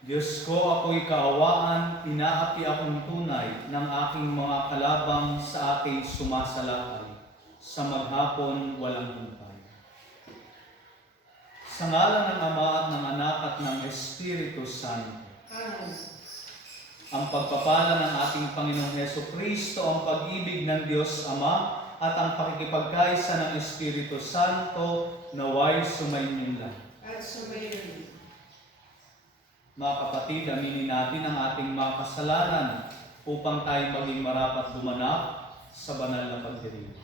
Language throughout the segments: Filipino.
Diyos ko, ako'y kaawaan, inaapi akong tunay ng aking mga kalabang sa aking sumasalakay, sa maghapon walang humpay. Sa ngalan ng Ama at ng Anak at ng Espiritu Santo. Amen. Ang pagpapala ng ating Panginoong Hesukristo, ang pag-ibig ng Diyos Ama, at ang pakikipagkaisa ng Espiritu Santo, naway sumainyo lang. At sumayon. Mga kapatid, aminin natin ang ating mga kasalanan upang tayo maging marapat gumanap sa banal na pagdiriwang.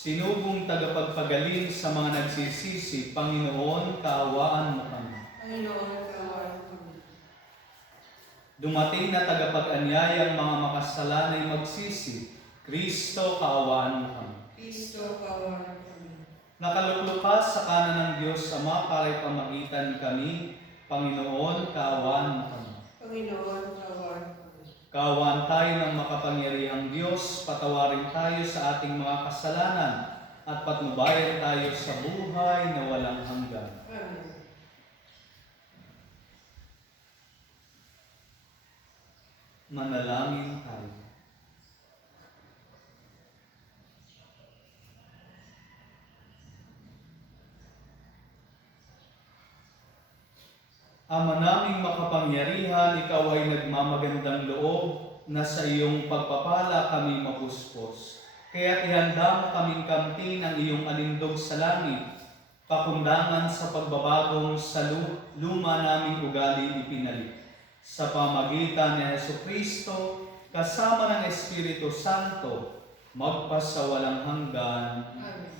Sinubong tagapagpagaling sa mga nagsisisi, Panginoon, kaawaan mo kami. Panginoon, kaawaan kami. Dumating na tagapag-anyayang mga makasalanay magsisi, Kristo, kaawaan mo kami. Kristo, kaawaan kami. Nakaluklukas sa kanan ng Diyos Ama para pamagitan kami, Panginoon, kaawaan mo kami. Panginoon, kaawaan kami. Kaawaan tayo ng makapangyarihang Diyos, patawarin tayo sa ating mga kasalanan at patnubayan tayo sa buhay na walang hanggan. Amen. Manalangin tayo. Ama naming makapangyarihan, ikaw ay nagmamagandang loob na sa iyong pagpapala kami mapuspos. Kaya ihanda mo kaming kamtin ang iyong alindog sa langit, pakundangan sa pagbabagong sa luma naming ugali ipinalit. Sa pamagitan ni Hesukristo, kasama ng Espiritu Santo, magpasawalang hanggan. Amen.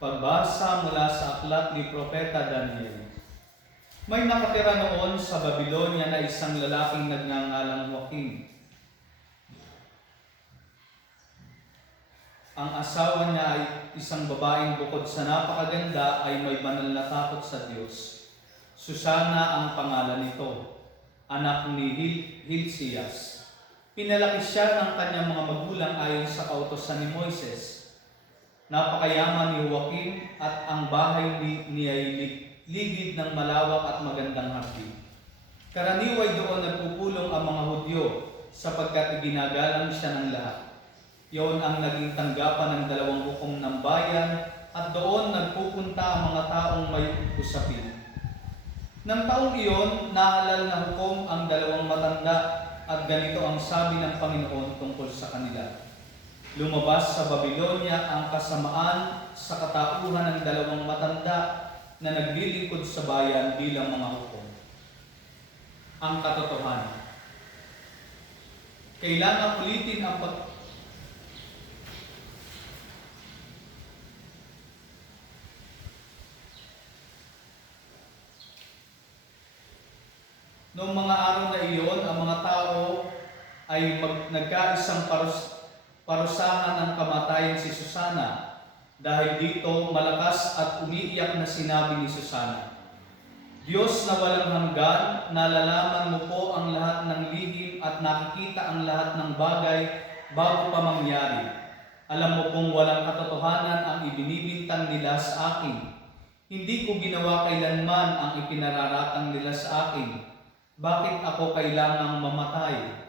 Pagbasa mula sa aklat ni Propeta Daniel. May nakatira noon sa Babylonia na isang lalaking nagngangalang Joaquin. Ang asawa niya ay isang babaeng bukod sa napakaganda ay may banal na takot sa Diyos. Susana ang pangalan nito, anak ni Hilcias. Pinalaki siya ng kanyang mga magulang ayon sa kautusan ni Moises. Napakayaman ni Joaquin at ang bahay niya ay ligid ng malawak at magandang hardin. Karaniway doon nagpupulong ang mga Hudyo sapagkat iginagalang siya ng lahat. Iyon ang naging tanggapan ng 2 hukom ng bayan at doon nagpupunta ang mga taong may usapin. Nang taong iyon, naalala na hukom ang 2 matanda at ganito ang sabi ng Panginoon tungkol sa kanila. Lumabas sa Babylonia ang kasamaan sa katauhan ng 2 matanda na naglilingkod sa bayan bilang mga hukom. Ang katotohanan. Kailangan ulitin ang Noong mga araw na iyon, ang mga tao ay nagkaisang parusahan ng kamatayan si Susana. Dahil dito, malakas at umiiyak na sinabi ni Susana, Diyos na walang hanggan, nalalaman mo po ang lahat ng lihim at nakikita ang lahat ng bagay bago pa mangyari. Alam mo pong walang katotohanan ang ibinibintang nila sa akin. Hindi ko ginawa kailanman ang ipinararatang nila sa akin. Bakit ako kailangang mamatay?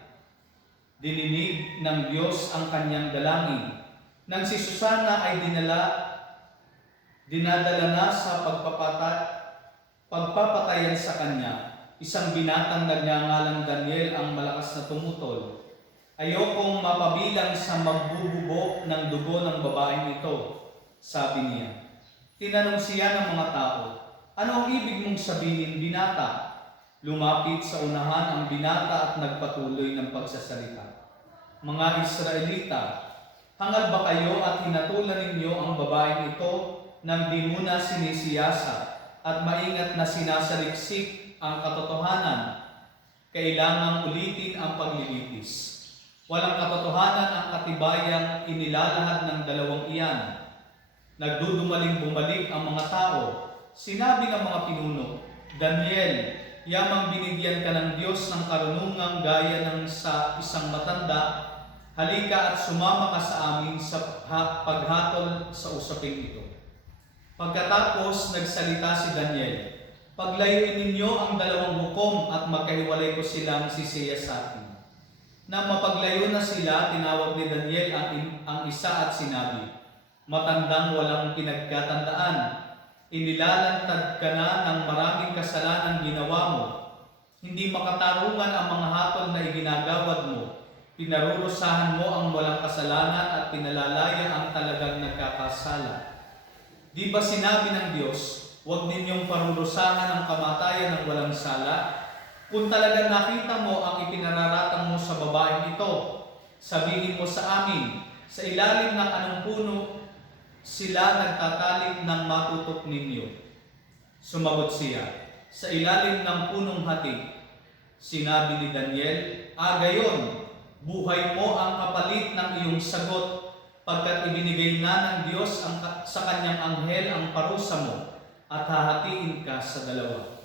Dininig ng Diyos ang kanyang dalangin. Nang si Susana ay dinadala na sa pagpapatayan sa kanya, isang binatang nagngangalang Daniel ang malakas na tumutol. Ayokong mapabilang sa magbububo ng dugo ng babaeng ito, sabi niya. Tinanong siya ng mga tao, ano ang ibig mong sabihin, binata? Lumapit sa unahan ang binata at nagpatuloy ng pagsasalita. Mga Israelita, hangal ba kayo at hinatulan ninyo ang babaeng ito nang di muna sinisiyasa at maingat na sinasaliksik ang katotohanan? Kailangang ulitin ang paglilitis. Walang katotohanan ang katibayang inilalahad ng dalawang iyan. Nagdudumaling bumalik ang mga tao. Sinabi ng mga pinuno, Daniel, yamang binigyan ka ng Diyos ng karunungang gaya ng sa isang matanda, halika at sumama ka sa amin sa paghatol sa usaping ito. Pagkatapos nagsalita si Daniel, paglayuin ninyo ang dalawang hukom at magkahiwalay ko silang sisiya sa atin. Nang mapaglayo na sila, tinawag ni Daniel ang isa at sinabi, matandang walang pinagkatandaan, inilalantad ka na ng maraming kasalanang ginawa mo. Hindi makatarungan ang mga hatol na iginagawad mo. Pinarurusahan mo ang walang kasalanan at pinalalaya ang talagang nagkakasala. Di ba sinabi ng Diyos, huwag ninyong parurusahan ang kamatayan ng walang sala? Kung talagang nakita mo ang ipinararatang mo sa babaeng ito, sabihin mo sa amin, sa ilalim ng anong puno sila nagtatalik ng matutok ninyo. Sumagot siya, sa ilalim ng punong hati. Sinabi ni Daniel, gayon, buhay mo ang kapalit ng iyong sagot, pagkat ibinigay na ng Diyos sa kanyang anghel ang parusa mo, at hahatiin ka sa dalawa.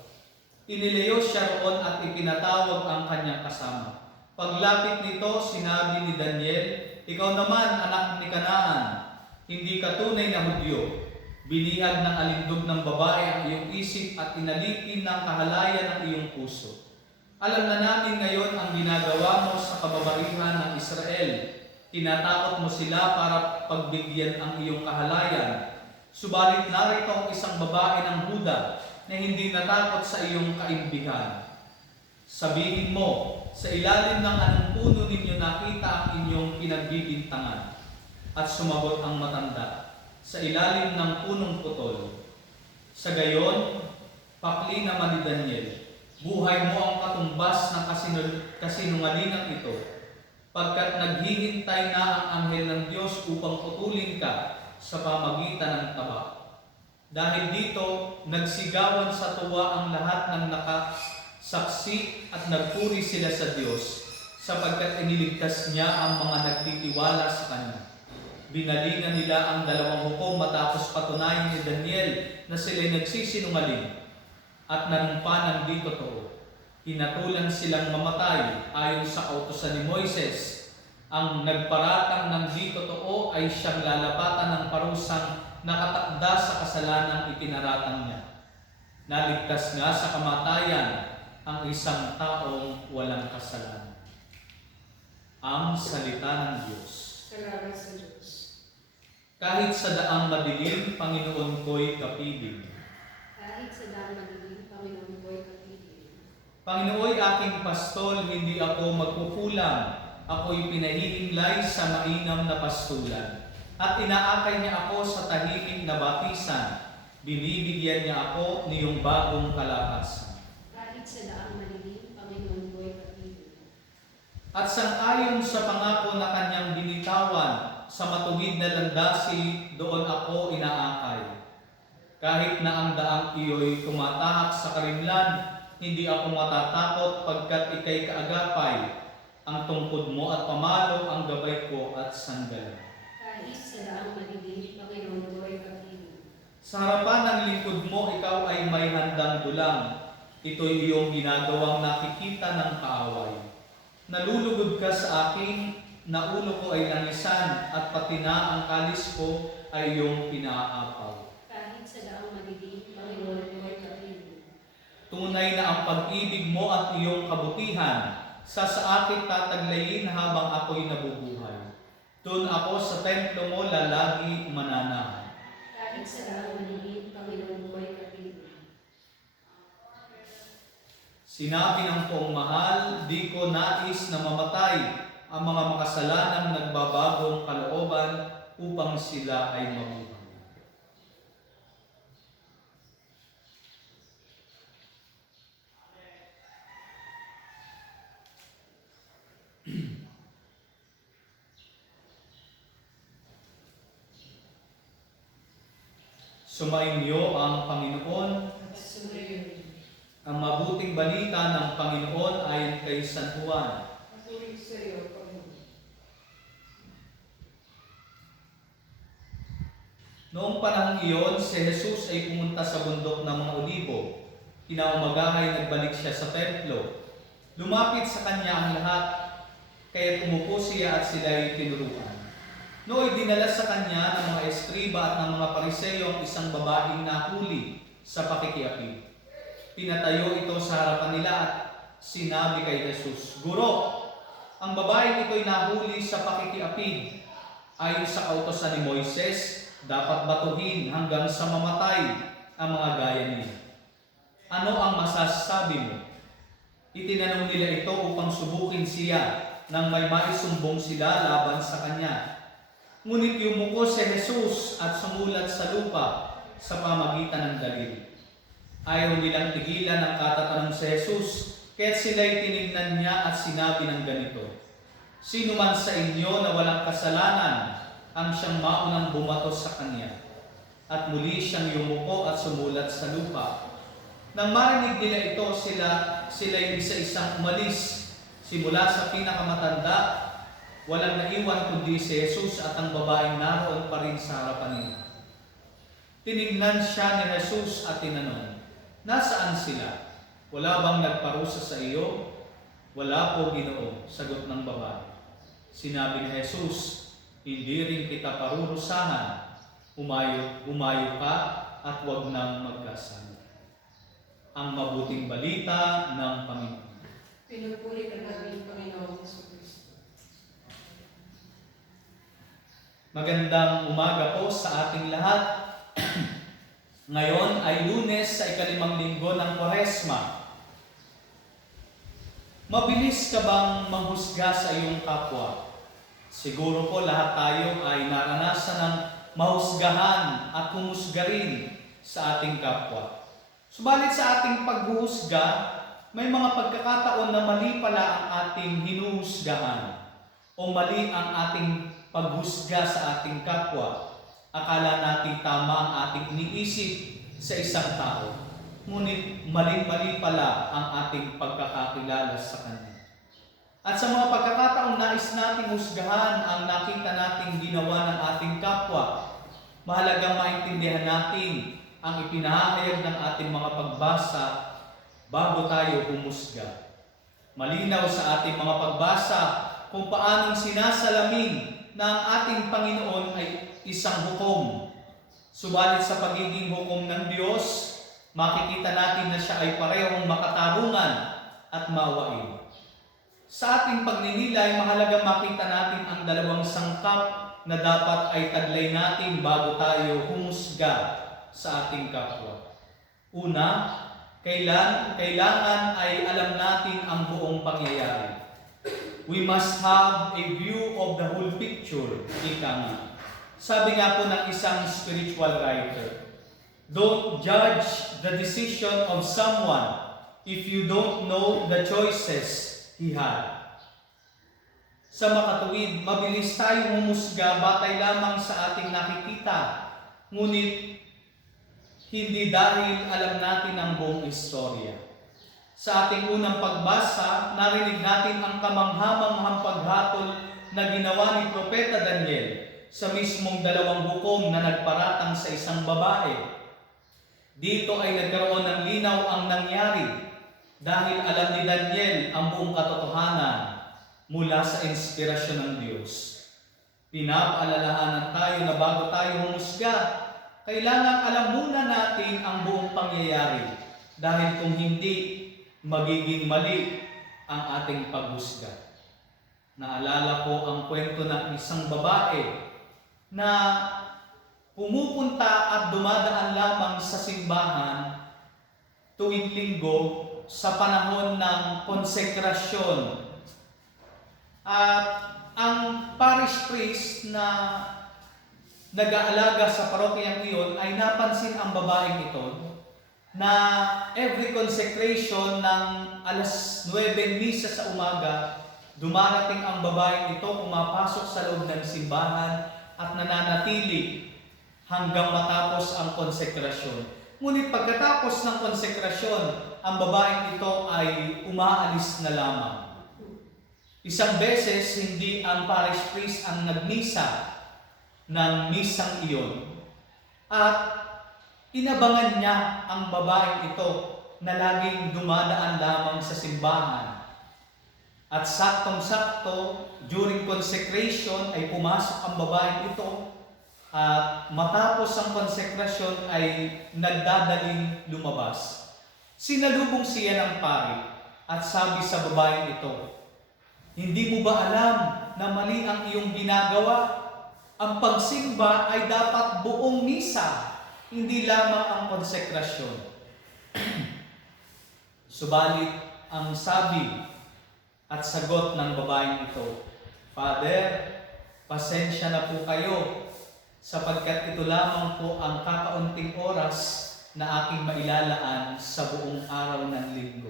Inilayo siya roon at ipinatawag ang kanyang kasama. Paglapit nito, sinabi ni Daniel, ikaw naman, anak ni Kanaan, hindi ka tunay na Hudyo. Binihag ng alindog ng babae ang iyong isip at inalipin ng kahalayan ng iyong puso. Alam na namin ngayon ang ginagawa mo sa kababaihan ng Israel. Tinatakot mo sila para pagbigyan ang iyong kahalayan. Subalit narito ang isang babae ng Huda na hindi natakot sa iyong kaimbihan. Sabihin mo, sa ilalim ng anong puno ninyo nakita ang inyong pinagbibintangan? At sumagot ang matanda, sa ilalim ng punong putol. Sa gayon, pakli naman ni Daniel, buhay mo ang katumbas ng kasinungalingang ito, pagkat naghihintay na ang anghel ng Diyos upang putulin ka sa pamagitan ng taba. Dahil dito, nagsigawan sa tuwa ang lahat ng nakasaksi at nagpuri sila sa Diyos, sapagkat iniligtas niya ang mga nagtitiwala sa Kanya. Binalingan nila ang dalawang hukom matapos patunayan ni Daniel na sila'y nagsisinungaling at nanumpa ng di totoo. Hinatulan silang mamatay ayon sa kautusan ni Moises. Ang nagparatang ng di totoo ay siyang lalapatan ng parusang nakatakda sa kasalanang ipinaratang niya. Naligtas nga sa kamatayan ang isang taong walang kasalanan. Ang salita ng Diyos. Salamat sa Diyos. Kahit sa daang madilim, Panginoon ko'y kapiling. Kahit sa daang madilim, Panginoon ko'y kapiling. Panginooy aking pastol, hindi ako magkukulang. Ako'y pinahihinglay sa mainam na pastulan. At inaakay niya ako sa tahimik na batisan. Binibigyan niya ako niyong bagong kalakasan. Kahit sa daang madilim, Panginoon ko'y kapiling. At sang-ayon sa pangako na kanyang binitawan, sa matuwid na landasi, doon ako inaakay. Kahit na ang daang iyo'y tumatahak sa karimlan, hindi ako matatakot pagkat ika'y kaagapay. Ang tungkod mo at pamalo ang gabay ko at sandal. Kahit sa daang madilim, Panginoon ko'y kapiling. Sa harapan ng lingkod mo, ikaw ay may handang dulang. Ito'y iyong ginagawang nakikita ng kaaway. Nalulugod ka sa akin, na ulo ko ay langisan, at pati na ang kalis ko ay iyong pinaapaw. Kahit sa daang madilim, Panginoon ko'y kapiling. Tunay na ang pag-ibig mo at iyong kabutihan, sa akin tataglayin habang ako'y nabubuhay. Doon ako sa templo mo lalagi mananahan. Kahit sa daang madilim, Panginoon ko'y kapiling. Sinabi ng poong mahal, di ko nais na mamatay ang mga makasalanang nagbabagong kalooban upang sila ay mabuhay. Sumainyo ang Panginoon. At sumayon. Ang mabuting balita ng Panginoon ayon kay San Juan. Patuloy sa iyo, Panginoon. Noong panahong iyon, si Jesus ay pumunta sa bundok ng mga Olibo. Kinaumagahan ay nagbalik siya sa templo. Lumapit sa kanya ang lahat, kaya umupo siya at sila ay tinuruan. Nooy dinala sa kanya ng mga eskriba at ng mga pariseyo ang isang babaeng nahuli sa pakikiapid. Pinatayo ito sa harapan nila at sinabi kay Jesus, "Guro, ang babaeng ito'y nahuli sa pakikiapid. Ayon sa kautosan ni Moises, dapat batuhin hanggang sa mamatay ang mga gaya niya. Ano ang masasabi mo?" Itinanong nila ito upang subukin siya nang may maisumbong sila laban sa kanya. Ngunit yumuko si Jesus at sumulat sa lupa sa pamagitan ng daliri. Ayaw nilang tigilan ang katatanong si Jesus, kaya't sila'y tinignan niya at sinabi ng ganito, "Sino man sa inyo na walang kasalanan ang siyang maunang bumato sa kanya." At muli siyang yumuko at sumulat sa lupa. Nang marinig nila ito, sila'y isa-isang umalis. Simula sa pinakamatanda, walang naiwan kundi si Jesus at ang babaeng naroon pa rin sa harapan nila. Tinignan siya ni Jesus at tinanong, "Nasaan sila? Wala bang nagparusa sa iyo?" "Wala po, Ginoo," sagot ng babae. Sinabi ni Jesus, "Hindi rin kita parurusahan. Humayo ka at huwag nang magkasala." Ang mabuting balita ng Panginoon. Pinupuri ka namin, Panginoong Jesucristo. Magandang umaga po sa ating lahat. Ngayon ay Lunes sa ika-5 linggo ng Kwaresma. Mabilis ka bang manghusga sa iyong kapwa? Siguro po lahat tayo ay naranasan ng mahusgahan at humusga rin sa ating kapwa. Subalit sa ating paghuhusga, may mga pagkakataon na mali pala ang ating hinuhusgahan o mali ang ating paghusga sa ating kapwa. Akala natin tama ang ating iniisip sa isang tao, ngunit mali-mali pala ang ating pagkakakilala sa kanya. At sa mga pagkakataon nais nating husgahan ang nakita nating ginawa ng ating kapwa, mahalagang maintindihan natin ang ipinahayag ng ating mga pagbasa bago tayo humusga. Malinaw sa ating mga pagbasa kung paanong sinasalamin na ang ating Panginoon ay isang hukom. Subalit sa pagiging hukom ng Diyos, makikita natin na siya ay parehong makatarungan at maawain. Sa ating pagninilay, mahalagang makita natin ang dalawang sangkap na dapat ay taglay natin bago tayo humusga sa ating kapwa. Una, kailangan ay alam natin ang buong pangyayari. We must have a view of the whole picture, ika nga. Sabi nga po ng isang spiritual writer, "Don't judge the decision of someone if you don't know the choices he had." Sa makatuwid, mabilis tayong humusga batay lamang sa ating nakikita, ngunit hindi dahil alam natin ang buong istorya. Sa ating unang pagbasa, narinig natin ang kamanghamanghang paghatol na ginawa ni Propeta Daniel sa mismong dalawang hukom na nagparatang sa isang babae. Dito ay nagkaroon ng linaw ang nangyari dahil alam ni Daniel ang buong katotohanan mula sa inspirasyon ng Diyos. Pinapaalalahanan tayo na bago tayo humusga, kailangan alam muna natin ang buong pangyayari dahil kung hindi, magiging mali ang ating paghusga. Naalala ko ang kwento ng isang babae na pumupunta at dumadaan lamang sa simbahan tuwing linggo sa panahon ng konsekrasyon. At ang parish priest na nag-aalaga sa parokyang iyon ay napansin ang babaeng ito na every consecration ng alas 9 misa sa umaga, dumarating ang babaeng ito, pumapasok sa loob ng simbahan at nananatili hanggang matapos ang konsekrasyon. Ngunit pagkatapos ng konsekrasyon, ang babaeng ito ay umaalis na lamang. Isang beses, hindi ang parish priest ang nagmisa ng misang iyon. At inabangan niya ang babaeng ito na laging dumadaan lamang sa simbahan. At saktong-sakto, during consecration ay pumasok ang babaeng ito at matapos ang konsekrasyon ay nagdadaling lumabas. Sinalubong siya ng pari at sabi sa babaeng ito, "Hindi mo ba alam na mali ang iyong ginagawa? Ang pagsimba ay dapat buong misa, hindi lamang ang konsekrasyon." Subalit ang sabi at sagot ng babaeng ito, "Father, pasensya na po kayo sapagkat ito lamang po ang kakaunting oras na aking mailalaan sa buong araw ng linggo.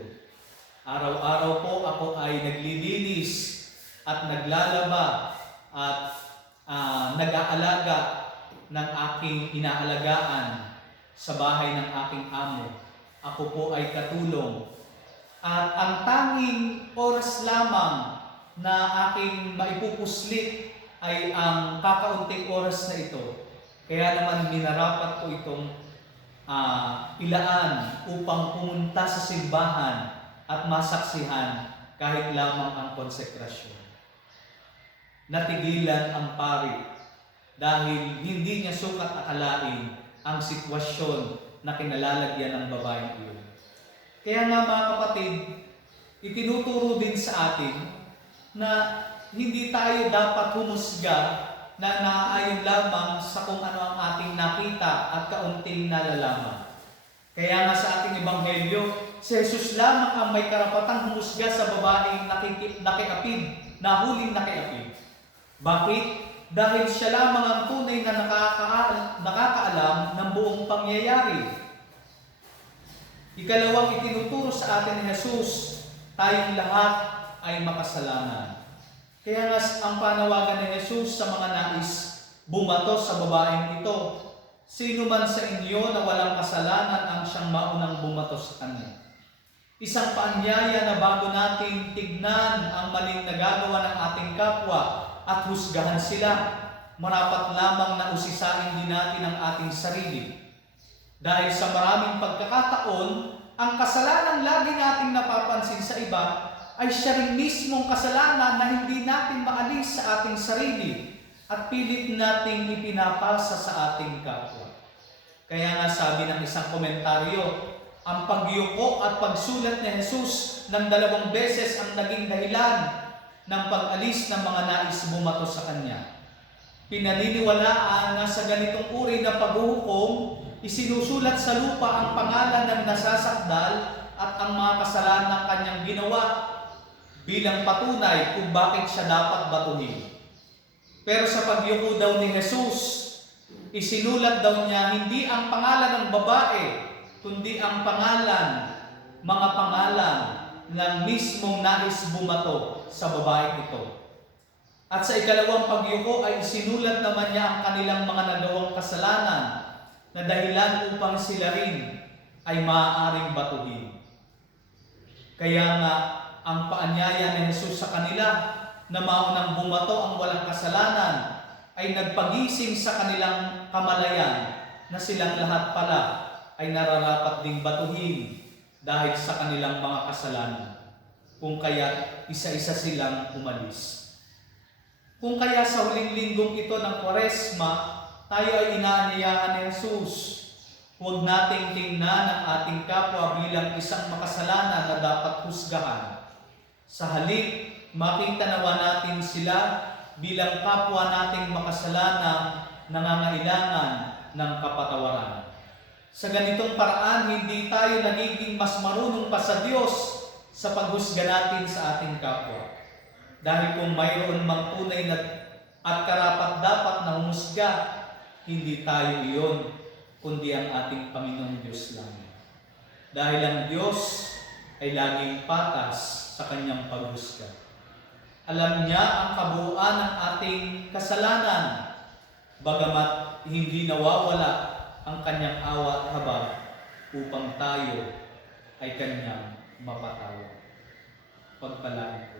Araw-araw po ako ay naglilinis at naglalaba at nag-aalaga ng aking inaalagaan sa bahay ng aking amo. Ako po ay katulong. At ang tanging oras lamang na aking maipupuslit ay ang kakaunting oras na ito. Kaya naman minarapat ko itong ilaan upang pumunta sa simbahan at masaksihan kahit lamang ang konsekrasyon." Natigilan ang pari dahil hindi niya sukat akalain ang sitwasyon na kinalalagyan ng babaeng iyon. Kaya nga mga kapatid, itinuturo din sa atin na hindi tayo dapat humusga na naaayon lamang sa kung ano ang ating nakita at kaunting nalalaman. Kaya nga sa ating ebanghelyo, si Jesus lamang ang may karapatang humusga sa babaeng nakiapid, nahuling nakiapid. Bakit? Dahil siya lamang ang tunay na nakakaalam ng buong pangyayari. Ikalawang itinuturo sa atin ni Jesus, tayong lahat ay makasalanan. Kaya nga ang panawagan ni Jesus sa mga nais bumato sa babaeng ito, "Sino man sa inyo na walang kasalanan ang siyang maunang bumato sa kanya." Isang paanyaya na bago natin tignan ang maling nagagawa ng ating kapwa at husgahan sila, marapat lamang na usisain din natin ang ating sarili. Dahil sa maraming pagkakataon, ang kasalanang lagi nating napapansin sa iba ay siya rin mismong kasalanan na hindi natin maalis sa ating sarili at pilit nating ipinapasa sa ating kapwa. Kaya nga sabi ng isang komentaryo, ang pagyuko at pagsulat ni Jesus ng 2 beses ang naging dahilan ng pag-alis ng mga nais bumato sa Kanya. Pinaniniwalaan na sa ganitong uri na paghuhukom, isinusulat sa lupa ang pangalan ng nasasakdal at ang mga kasalanan ng kanyang ginawa bilang patunay kung bakit siya dapat batuhin. Pero sa pagyuko daw ni Jesus, isinulat daw niya hindi ang pangalan ng babae, kundi ang mga pangalan ng mismong nais bumato sa babae ito. At sa ikalawang pagyuko ay isinulat naman niya ang kanilang mga nagawang kasalanan na dahilan upang sila rin ay maaaring batuhin. Kaya nga, ang paanyaya ni Jesus sa kanila na maunang bumato ang walang kasalanan ay nagpagising sa kanilang kamalayan na silang lahat pala ay nararapat ding batuhin dahil sa kanilang mga kasalanan. Kung kaya isa-isa silang umalis. Kung kaya sa huling linggong ito ng Kwaresma, tayo ay inaanyayahan ni Jesus. Huwag nating tingnan ang ating kapwa bilang isang makasalanan na dapat husgahan. Sa halip, makita nawa natin sila bilang kapwa nating makasalanang nangangailangan ng kapatawaran. Sa ganitong paraan, hindi tayo nagiging mas marunong pa sa Diyos sa paghusga natin sa ating kapwa. Dahil kung mayroon mang tunay na at karapat-dapat na humusga, hindi tayo iyon, kundi ang ating Panginoong Diyos lang. Dahil ang Diyos ay laging patas sa kanyang paghusga. Alam niya ang kabuuan ng ating kasalanan, bagamat hindi nawawala ang kanyang awa at habag upang tayo ay kanyang mapatawad. Pagpalain po.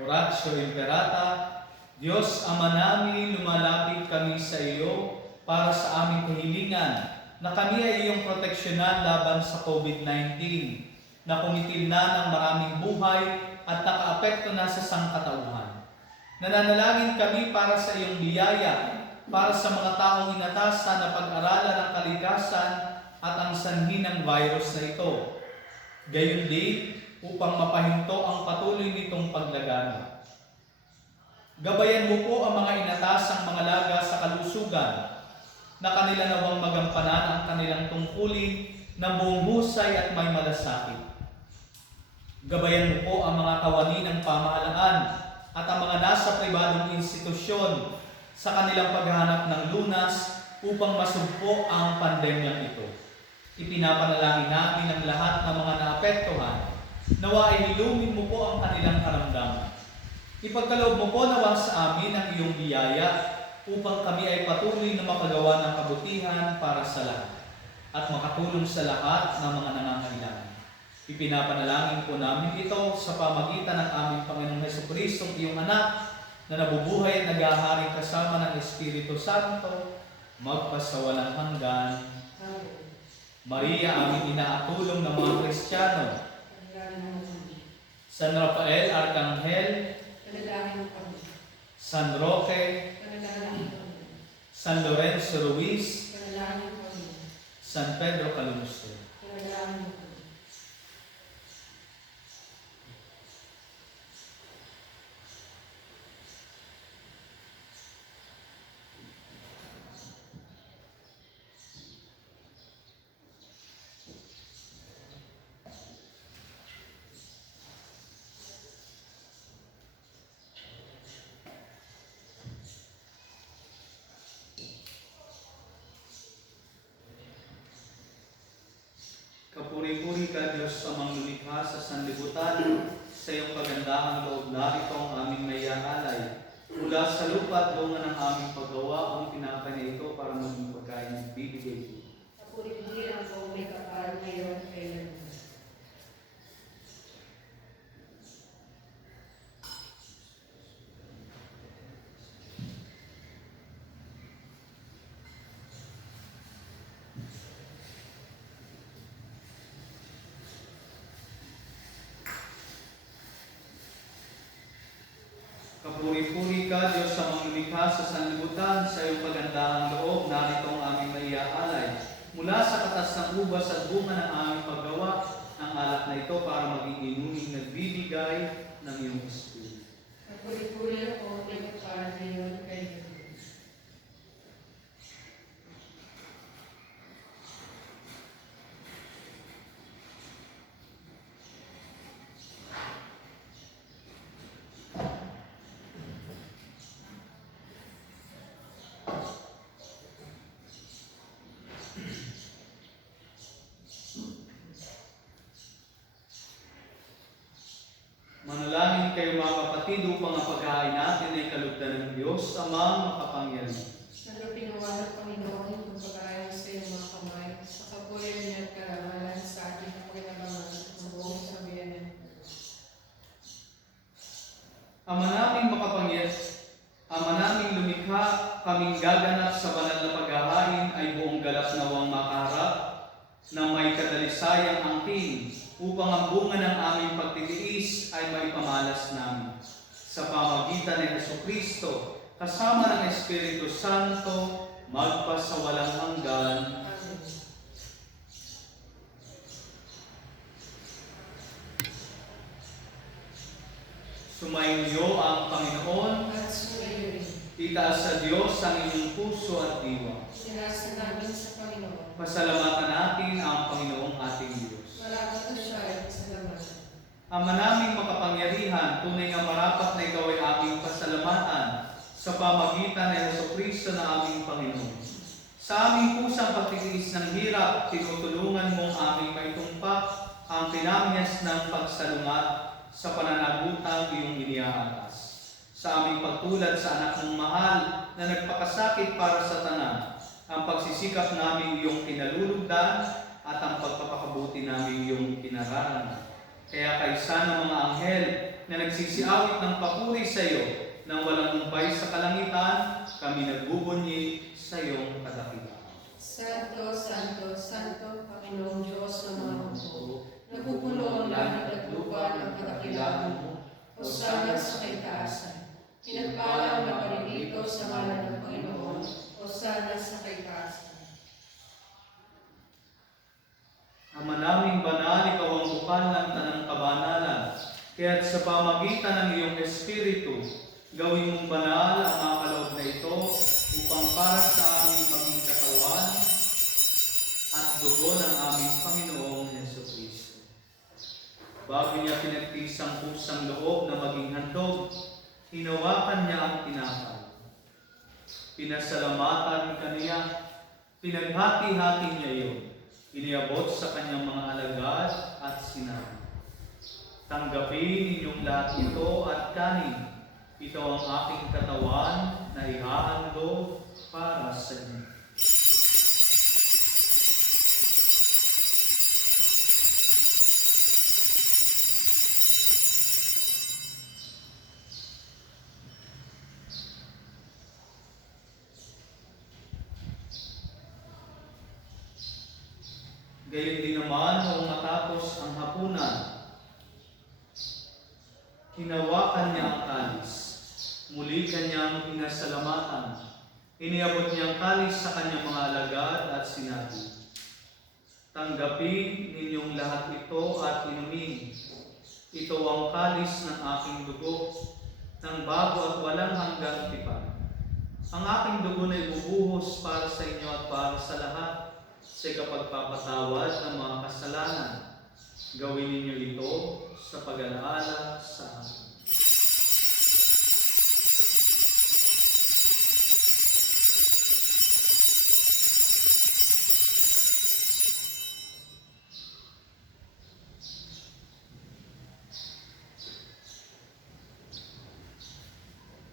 Oratio Imperata, Diyos Ama namin, lumalapit kami sa iyo para sa aming kahilingan na kami ay iyong proteksyonan laban sa COVID-19 na kumitil na ng maraming buhay at nakaapekto na sa sangkatauhan. Nananalangin kami para sa iyong biyaya, para sa mga taong inatasan na pag-aralan ang kalikasan at ang sanhi ng virus na ito. Gayon din, upang mapahinto ang patuloy nitong paglagana. Gabayan mo po ang mga inatasang mga laga sa kalusugan na kanila nawang magampanan ang kanilang tungkulin ng buong husay at may malasakit. Gabayan mo po ang mga kawani ng pamahalaan at ang mga nasa pribadong institusyon sa kanilang paghahanap ng lunas upang masugpo ang pandemyang ito. Ipinapanalangin namin ang lahat ng mga naapektuhan. Nawa ay hilumin mo po ang kanilang karamdaman. Ipagkaloob mo po nawa sa amin ang iyong biyaya upang kami ay patuloy na makagawa ng kabutihan para sa lahat at makatulong sa lahat ng mga nangangailangan. Ipinapanalangin po namin ito sa pamagitan ng aming Panginoong Hesukristo, iyong anak, na nabubuhay at nag-aaharing kasama ng Espiritu Santo, magpasawalang hanggan. Amen. Maria, aming inaatulong ng mga Kristiyano, Panalangin mo kami. San Rafael, Arcangel, Panalangin mo kami. San Roque, Panalangin mo kami. San Lorenzo Ruiz, Panalangin mo kami. San Pedro Calungsod. Panalangin mo kami. Kapuri-puri ka, Diyos, amang lumikha sa sanlibutan, sa iyong kagandahang loob narito ang aming mayaalay. Mula sa lupa at bunga ng aming paggawa, ang tinapay na ito para maging pagkain ng bibigay ko. Kapuri-puri ang buong may kapal ngayon at kailanman. Kapuri-puri ka, Diyos, amang lumikha sa sanlibutan, sa iyong kagandahang loob narito ang aming mayaalay. Mula sa katas ng ubas at bunga ng aming paggawa, ang alak na ito para maging inuming nagbibigay ng iyong Espiritu. Kapuri-puri ang buong may kapal ngayon at kailanman. Manalangin kayo mga kapatid upang ang pagkain natin ay kalugdan ng Diyos, amang makapangyarihan. Ano pinuha ng Panginoon kung pagkain sa iyong mga kamay, sa kapurihan niya at karangalan sa ating kapakinabangan at sa buong sabihan. Ama naming makapangyarihan, Ama naming lumikha, kaming gaganap sa banal na paghahain ay buong galak nawang makaharap na may kadalisayang angkin upang ang bunga ng aming pagtitiis ay may pamalas namin. Sa pamagitan ni Jesucristo, kasama ng Espiritu Santo, magpasawalang hanggan. Amen. Sumainyo ang Panginoon, At sumayo rin. itaas sa Diyos ang inyong puso at diwa. Sinasa namin sa Panginoon. Pasalamatan natin ang Panginoong ating Diyos. Malagot na siya at salamat. Ama naming makapangyarihan, tunay nga marapat na ikaw ay aming pasalamatan sa pamagitan ng Jesucristo na aming Panginoon. Sa aming pusang pagtitiis ng hirap, tinutulungan mong aming maitumpak ang pinamyas ng pagsalungat sa pananagutang iyong iniaatas. Sa aming pagtulad sa anak mong mahal na nagpakasakit para sa tanan, ang pagsisikap namin iyong kinalulugdan at ang pagpapakabuti namin iyong pinararangan. Kaya kaysa ng mga anghel na nagsisiawit ng papuri sa iyo, nang walang umpay sa kalangitan, kami nagbubunyi sa iyong kadakilaan. Santo, Santo, Santo, Panginoong Diyos ng mga hukbo, napupuno ang langit at lupa ng kadakilaan mo. Hosana sa kaitaasan. Pinagpalang na paririto sa ngalan ng Panginoon. Hosana sa kaitaasan. Ama naming banal, ikaw ang bukal ng tanang kabanalan. Kaya't sa pamagitan ng iyong Espiritu, gawin mong banal ang mga kaloob na ito upang para sa amin maging katawan at dugo ng aming Panginoong Jesucristo. Bago niya pinagtisang pusang loob na maging handog, hinawakan niya ang tinapay. Pinasalamatan kaniya, pinaghati-hati niya iyon. Iniabot sa kanyang mga alagad at sinabi, tanggapin ninyong lahat ito at kanin. Ito ang aking katawan na ihahandog para sa inyo. Gayon din naman noong matapos ang hapunan, hinawakan niya ang kalis. Muli kanyang pinasalamatan. Iniabot niya ang kalis sa kanyang mga alagad at sinabi, tanggapin ninyong lahat ito at inumin. Ito ang kalis ng aking dugo, ng bago at walang hanggang tipan. Ang aking dugo na ibubuhos para sa inyo at para sa lahat sa kapagpapatawad ng mga kasalanan. Gawin ninyo ito sa pag-alaala sa akin.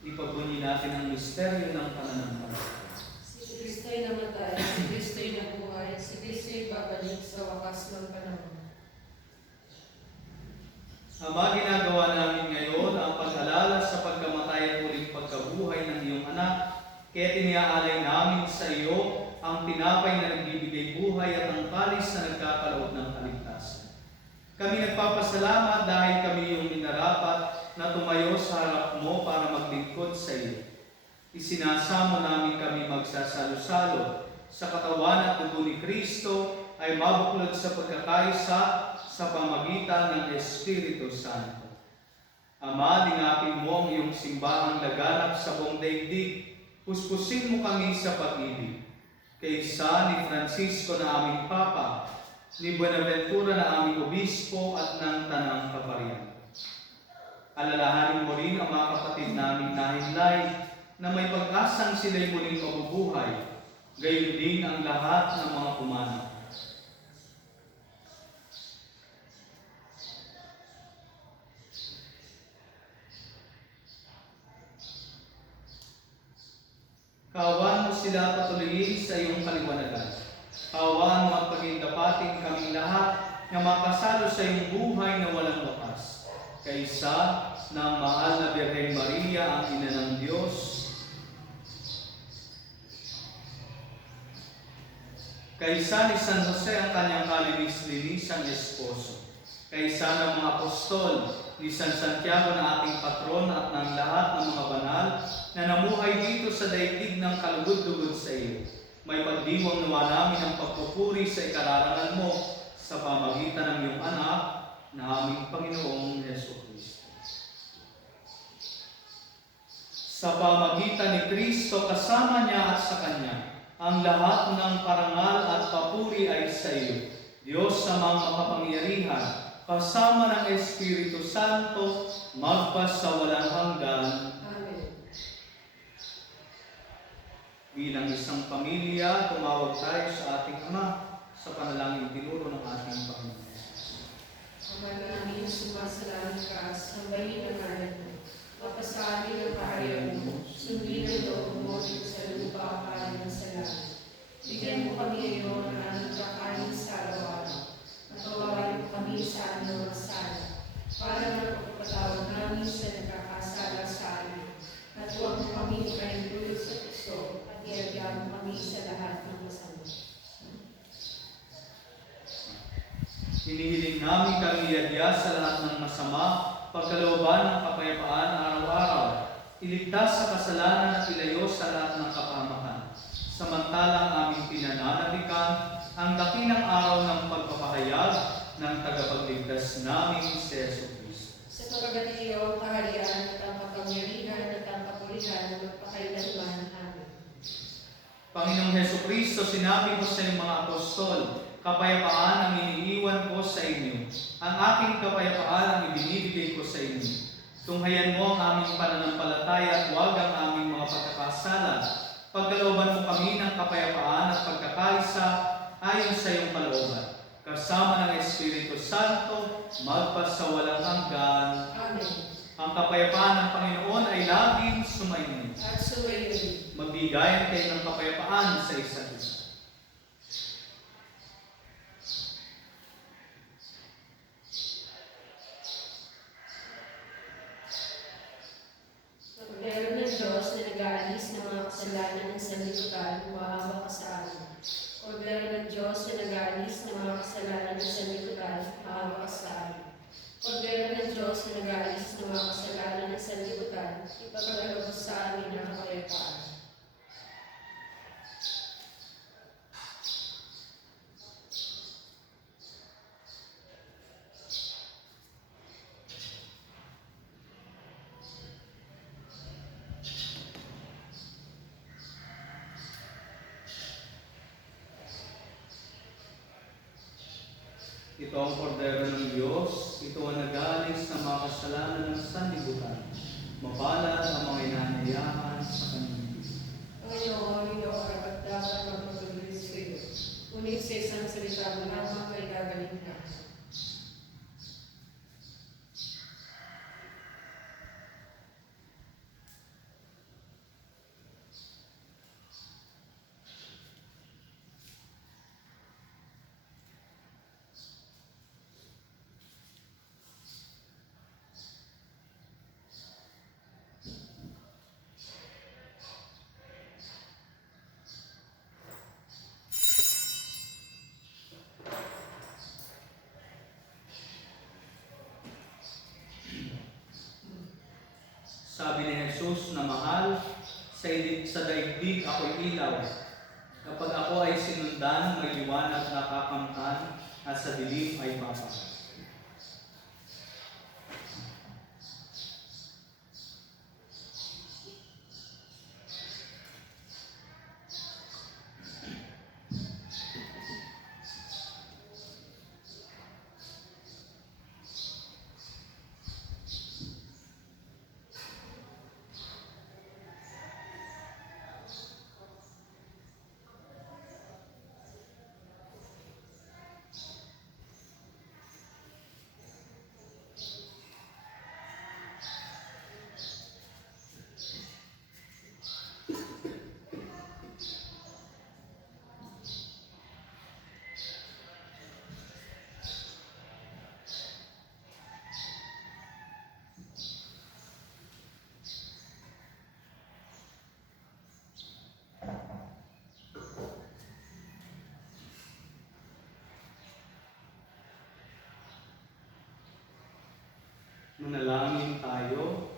Ipagbunyi natin ang misteryo ng pananampalataya. Si Kristo'y namatay, si Kristo'y nabuhay, si Kristo'y babalik sa wakas ng panahon. Ama, ginagawa namin ngayon ang pag-alala sa pagkamatay at muling pagkabuhay ng iyong anak, kaya tiniaalay namin sa iyo ang tinapay na nagbibigay buhay at ang kalis na nagkakaloob ng kaligtasan. Kami nagpapasalamat dahil kami iyong minarapat na tumayo sa harap mo para maglingkod sa iyo. Isinasamo namin kami magsasalo-salo sa katawan at dugo ni Kristo ay mabuklod sa pagkakaisa sa pamagitan ng Espiritu Santo. Ama, lingapin mo ang iyong simbahang laganap sa buong daigdig. Puspusin mo kami sa pag-ibig. Kaysa ni Francisco na aming Papa, ni Buenaventura na aming Obispo at ng Tanang Kaparian. Alalahanin mo rin ang mga kapatid naming nahinlay na may pag-asang sila'y muling mabubuhay, gayon din ang lahat ng mga pumanaw. Kaawaan mo sila patuloyin sa iyong kaliwanagan. Kaawaan mo at pagindapating kaming lahat na makasalo sa iyong buhay na walang wakas. Kaysa ng mahal na Birhen Maria, ang Ina ng Diyos, kaysa ni San Jose, ang kanyang kalinis-linisang esposo, kaysa ng mga apostol, ni San Santiago na ating patron at ng lahat ng mga banal na namuhay dito sa daigdig ng kalugod-lugod sa iyo. May pagdiwang nawa namin ang pagpupuri sa ikararangan mo sa pamagitan ng iyong anak na aming Panginoong Jesucristo. Sa pamagitan ni Kristo, kasama niya at sa Kanya, ang lahat ng parangal at papuri ay sa iyo, Diyos sa mga makapangyarihan, kasama ng Espiritu Santo, magpas sa walang hanggan. Amen. Bilang isang pamilya, tumawag tayo sa ating Ama sa panalangin tinuro ng ating Panginoon. Ama namin, sumasalangit ka, sambahin ang ngalan mo. Mapasabi ang kaharian mo, sundin ang loob mo dito sa lupa kanin sa langit. Bigyan mo kami ngayon ng aming kakanin sa araw-araw. At tawarin mo kami sa aming mga sala, para magpapatawad namin namin kami yadya sa lahat ng masama, pagkalooban ng kapayapaan araw-araw. Iligtas sa kasalanan at ilayo sa lahat ng kapahamakan. Samantalang aming pinananalikan ang dakilang araw ng pagpapahayag ng tagapagligtas namin si Yesu Cristo. Sapagkat iyo ang kaharian at ang kapangyarihan at ang kapulihan magpakailanman. Amen. Panginoong Heso Kristo, sinabi mo sa iyong mga apostol, kapayapaan ang iniiwan ko sa inyo. Ang aking kapayapaan ang ibinibigay ko sa inyo. Tunghayan mo ang aming pananampalataya at huwag ang aming mga pagkakasala. Pagkalooban mo kami ng kapayapaan at pagkakaisa ayon sa iyong kalooban. Kasama ng Espiritu Santo, magpasawalang hanggan. Amen. Ang kapayapaan ng Panginoon ay laging sumainyo. At sumayon. Magbigayan kayo ng kapayapaan sa isa't isa. Kordero ng Diyos na nag-aalis ng mga kasalanan ng sanlibutan, maawa ka sa amin. Kordero ng Diyos na nag-aalis ng mga kasalanan ng sanlibutan, maawa ka sa amin. Kordero ng Diyos na nag-aalis ng mga kasalanan ng sanlibutan, ipagkaloob sa amin ang kapayapaan. Ito ang kordero ng Diyos, ito ang nag-aalis ng mga kasalanan ng sanlibutan. Mapalad ang mga inanayahan sa kanyang Diyos. Panginoon, hindi ako dapat magpatuloy sa iyo. Ngunit sa isang salita mo lamang ay gagaling ka. Sabi ni Jesus na mahal, sa daigdig ako'y ilaw. Kapag ako ay sinundan, may liwanag na kakamtan at sa dilim ay papakas. Manalangin tayo.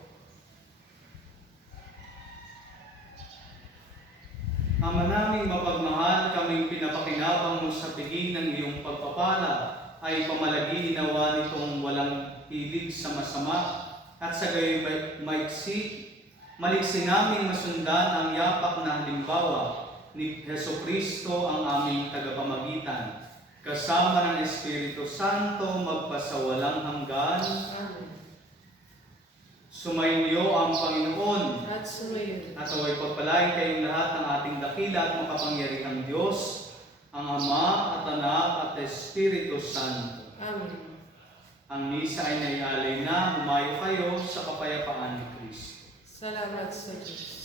Ama naming mapagmahal, kaming pinapakinabang mo sa piging ng iyong pagpapala ay pamalagi nawa nitong walang hilig sa masama at sa gayoy maliksi naming masundan ang yapak na halimbawa ni Heso Kristo ang aming tagapamagitan. Kasama ng Espiritu Santo magpasawalang hanggan. Amen. Sumainyo ang Panginoon. At sumayon. At away pagpalain kayong lahat ng ating dakila at makapangyarihang Diyos, ang Ama at Anak at Espiritu Santo. Amen. Ang misa ay naialay na, humayo kayo sa kapayapaan ni Kristo. Salamat sa Diyos.